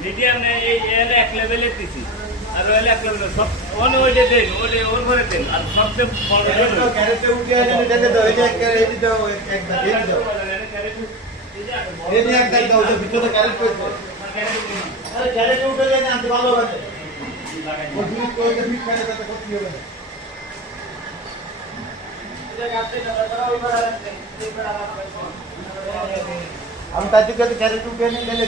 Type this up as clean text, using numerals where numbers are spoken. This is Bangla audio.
মিডিয়াম এই এক লেভেলের দিছি আর ওইলে এক লেভেলের সব ওনে ওইটা দেন ওরে ওর ভরে দেন আর সবচেয়ে বড় ক্যারেটে উঠে এনে দেখে দাও এই যে এই দাও একটা এই দাও এই যে একটা দাও যে ভিতরে ক্যারেট করতে আরে ক্যারেটে উঠে যায় না আনতে ভালো হবে ও দুই করে ফিট করে দিতে করতে হবে এটা কাটতে না দাদা ওই বড় এই বড় আমি তাতে ক্যারেট উঠে নিয়ে গেলে